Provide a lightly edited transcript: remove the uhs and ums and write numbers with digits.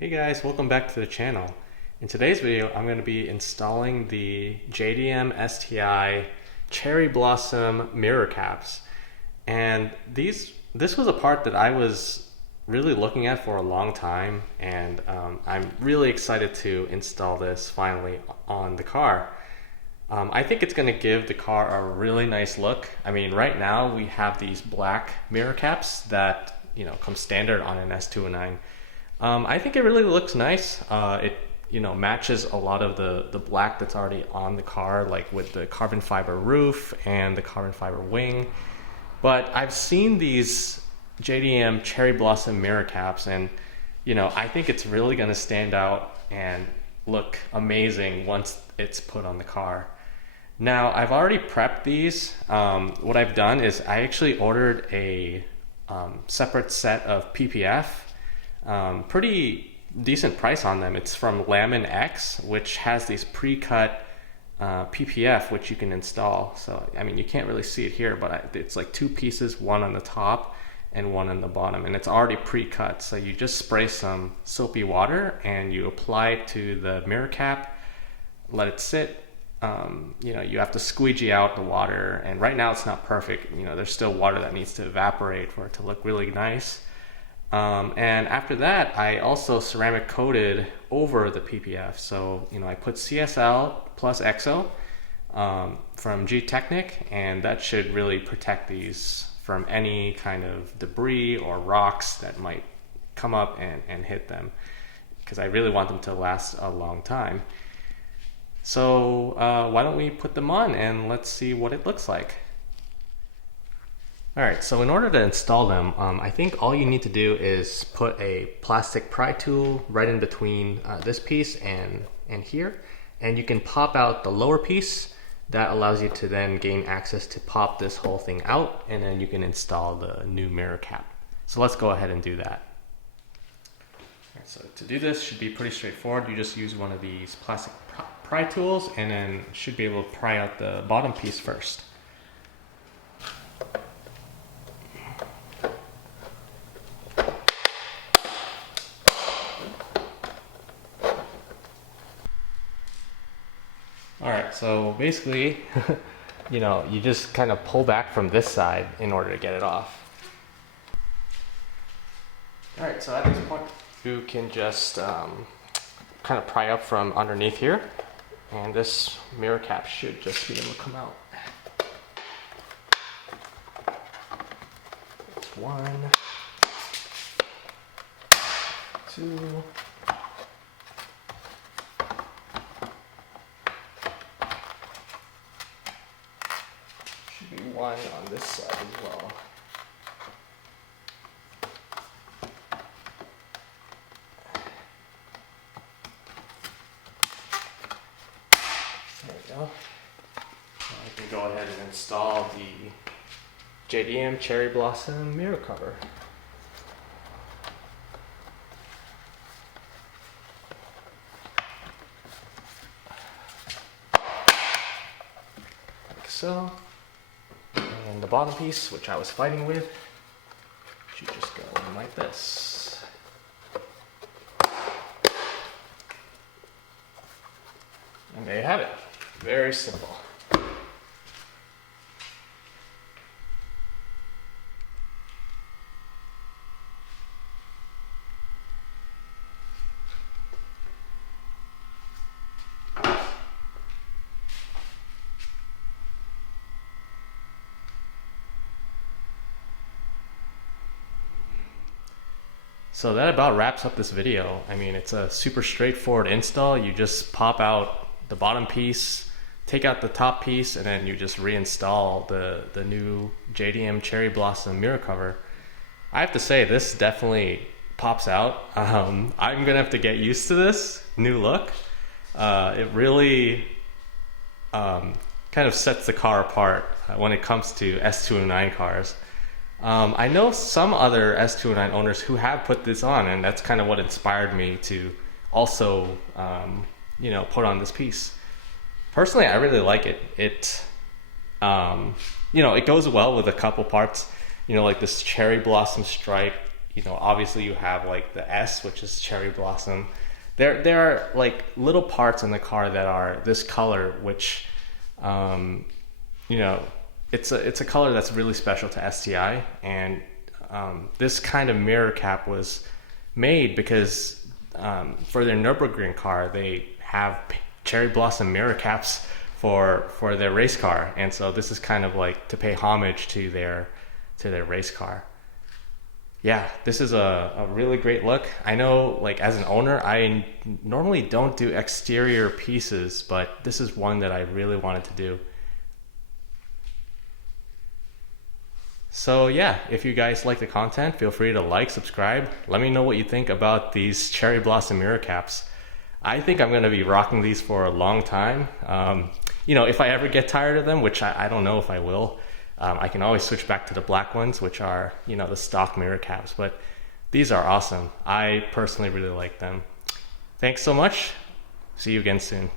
Hey guys, welcome back to the channel. In today's video, I'm going to be installing the JDM STI Cherry Blossom mirror caps. And this was a part that I was really looking at for a long time, and I'm really excited to install this finally on the car. I think it's going to give the car a really nice look. I mean, right now we have these black mirror caps that come standard on an S209. I think it really looks nice. It matches a lot of the black that's already on the car, like with the carbon fiber roof and the carbon fiber wing. But I've seen these JDM Cherry Blossom mirror caps, and I think it's really going to stand out and look amazing once it's put on the car. Now, I've already prepped these. What I've done is I actually ordered a separate set of PPF. Pretty decent price on them. It's from Lamin X, which has these pre-cut PPF which you can install. So I mean, you can't really see it here, but it's like two pieces, one on the top and one on the bottom, and it's already pre-cut. So you just spray some soapy water and you apply it to the mirror cap, let it sit. You have to squeegee out the water, and right now it's not perfect. There's still water that needs to evaporate for it to look really nice. And after that, I also ceramic coated over the PPF. So, I put CSL plus EXO from G-Technic, and that should really protect these from any kind of debris or rocks that might come up and hit them, because I really want them to last a long time. So why don't we put them on and let's see what it looks like. Alright, so in order to install them, I think all you need to do is put a plastic pry tool right in between this piece and here, and you can pop out the lower piece. That allows you to then gain access to pop this whole thing out, and then you can install the new mirror cap. So let's go ahead and do that. Alright, so to do this should be pretty straightforward. You just use one of these plastic pry tools, and then should be able to pry out the bottom piece first. Alright, so basically, you just kind of pull back from this side in order to get it off. Alright, so at this point, you can just kind of pry up from underneath here, and this mirror cap should just be able to come out. That's 1, 2, should be 1 on this side as well. There we go. Now I can go ahead and install the JDM Cherry Blossom mirror cover. Like so. And the bottom piece, which I was fighting with, should just go in like this. And there you have it. Very simple. So that about wraps up this video. I mean, it's a super straightforward install. You just pop out the bottom piece, take out the top piece, and then you just reinstall the new JDM Cherry Blossom mirror cover. I have to say, this definitely pops out. I'm gonna have to get used to this new look. It really kind of sets the car apart when it comes to S209 cars. I know some other S209 owners who have put this on, and that's kind of what inspired me to also, put on this piece. Personally, I really like it. It goes well with a couple parts, like this cherry blossom stripe, you know, obviously you have like the S, which is cherry blossom. There are like little parts in the car that are this color, which, you know, it's a color that's really special to STI. And this kind of mirror cap was made because for their Nürburgring car, they have cherry blossom mirror caps for their race car, and so this is kind of like to pay homage to their race car. Yeah, this is a really great look. I know, like, as an owner, I normally don't do exterior pieces, but this is one that I really wanted to do. So yeah, if you guys like the content, feel free to like, subscribe. Let me know what you think about these cherry blossom mirror caps. I think I'm going to be rocking these for a long time. You know, if I ever get tired of them, which I don't know if I will, I can always switch back to the black ones, which are, you know, the stock mirror caps. But these are awesome. I personally really like them. Thanks so much. See you again soon.